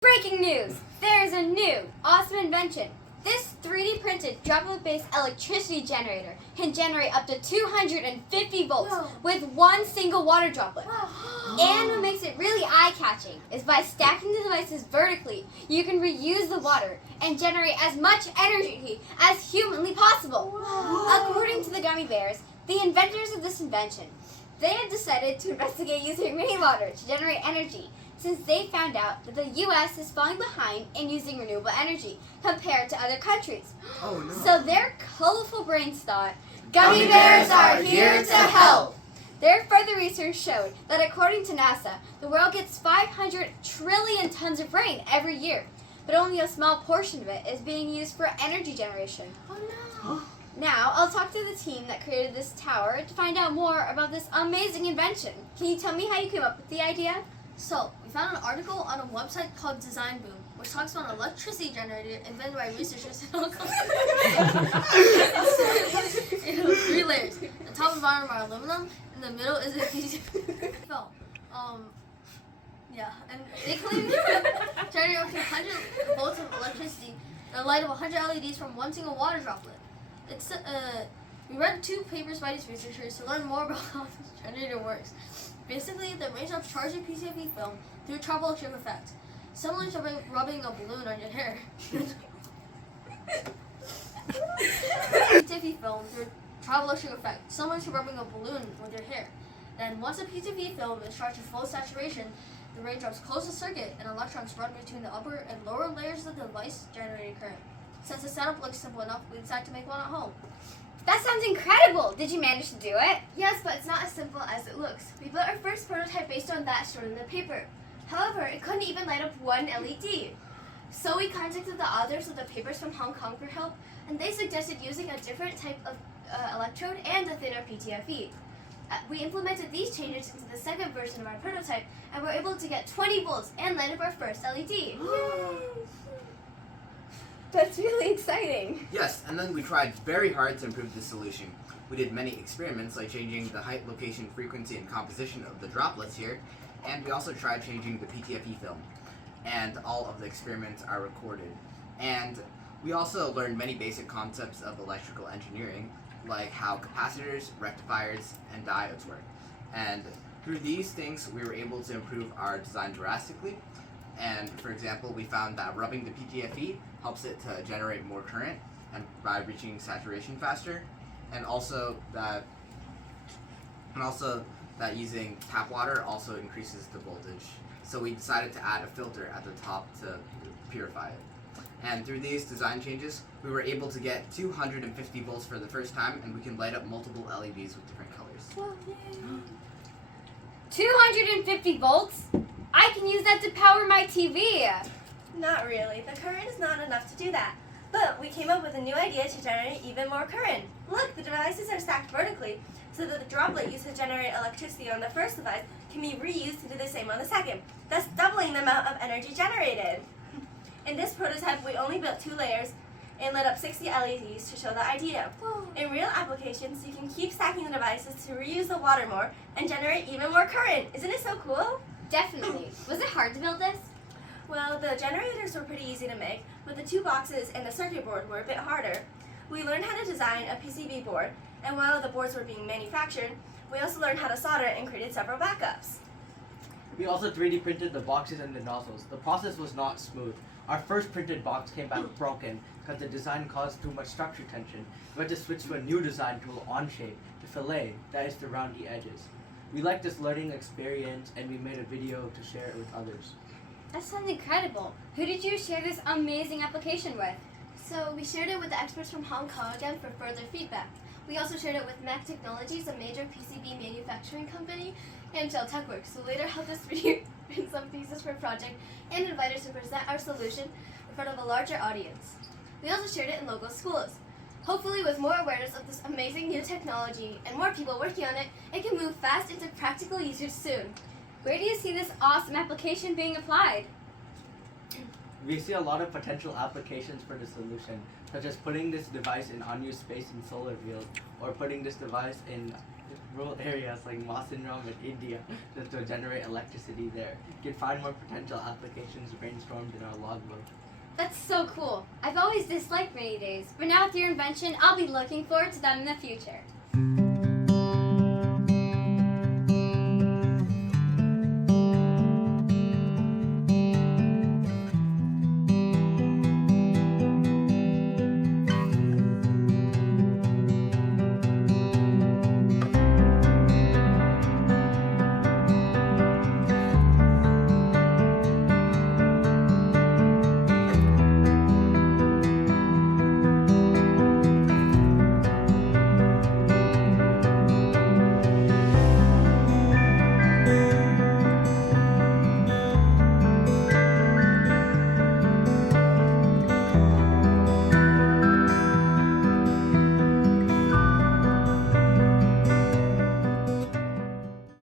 Breaking news! There's a new awesome invention. This 3D printed droplet-based electricity generator can generate up to 250 volts with one single water droplet. And what makes it really eye-catching is by stacking the devices vertically, you can reuse the water and generate as much energy as humanly possible. According to the gummy bears, the inventors of this invention, they have decided to investigate using rainwater to generate energy, since they found out that the U.S. is falling behind in using renewable energy compared to other countries. Oh, no. So their colorful brains thought, gummy bears are here to help! Their further research showed that according to NASA, the world gets 500 trillion tons of rain every year, but only a small portion of it is being used for energy generation. Oh no! Now, I'll talk to the team that created this tower to find out more about this amazing invention. Can you tell me how you came up with the idea? So, we found an article on a website called Design Boom, which talks about an electricity generator invented by researchers in Hong Kong. It has 3 layers. The top and bottom are aluminum, and the middle is a film. And they claim to generate up to 100 volts of electricity and a light of 100 LEDs from one single water droplet. We read 2 papers by these researchers to learn more about how this generator works. Basically, the raindrops charge your PTFE film through a triboelectric effect, similar to rubbing a balloon on your hair. PTFE film through a triboelectric effect, similar to rubbing a balloon with your hair. Then, once a PTFE film is charged to full saturation, the raindrops close the circuit and electrons run between the upper and lower layers of the device, generating current. Since the setup looks simple enough, we decided to make one at home. That sounds incredible! Did you manage to do it? Yes, but it's not as simple as it looks. We built our first prototype based on that shown in the paper. However, it couldn't even light up one LED. So we contacted the authors of the papers from Hong Kong for help, and they suggested using a different type of electrode and a thinner PTFE. We implemented these changes into the second version of our prototype, and were able to get 20 volts and light up our first LED. That's really exciting. Yes, and then we tried very hard to improve the solution. We did many experiments like changing the height, location, frequency, and composition of the droplets here, and we also tried changing the PTFE film. And all of the experiments are recorded. And we also learned many basic concepts of electrical engineering, like how capacitors, rectifiers, and diodes work. And through these things, we were able to improve our design drastically. And for example, we found that rubbing the PTFE helps it to generate more current and by reaching saturation faster, and also that using tap water also increases the voltage. So we decided to add a filter at the top to purify it. And through these design changes, we were able to get 250 volts for the first time, and we can light up multiple LEDs with different colors. 250 volts? I can use that to power my TV. Not really. The current is not enough to do that. But we came up with a new idea to generate even more current. Look, the devices are stacked vertically, so that the droplet used to generate electricity on the first device can be reused to do the same on the second, thus doubling the amount of energy generated. In this prototype, we only built 2 layers and lit up 60 LEDs to show the idea. In real applications, you can keep stacking the devices to reuse the water more and generate even more current. Isn't it so cool? Definitely. Was it hard to build this? Well, the generators were pretty easy to make, but the 2 boxes and the circuit board were a bit harder. We learned how to design a PCB board, and while the boards were being manufactured, we also learned how to solder and created several backups. We also 3D printed the boxes and the nozzles. The process was not smooth. Our first printed box came back broken because the design caused too much structure tension. We had to switch to a new design tool, Onshape, to fillet, that is to round the edges. We liked this learning experience, and we made a video to share it with others. That sounds incredible. Who did you share this amazing application with? So we shared it with the experts from Hong Kong again for further feedback. We also shared it with Mac Technologies, a major PCB manufacturing company, and Shell TechWorks, who later helped us print some pieces for a project and invited us to present our solution in front of a larger audience. We also shared it in local schools. Hopefully, with more awareness of this amazing new technology and more people working on it, it can move fast into practical usage soon. Where do you see this awesome application being applied? We see a lot of potential applications for the solution, such as putting this device in unused space in solar fields, or putting this device in rural areas like Masinram in India to generate electricity there. You can find more potential applications brainstormed in our logbook. That's so cool. I've always disliked rainy days, but now with your invention, I'll be looking forward to them in the future.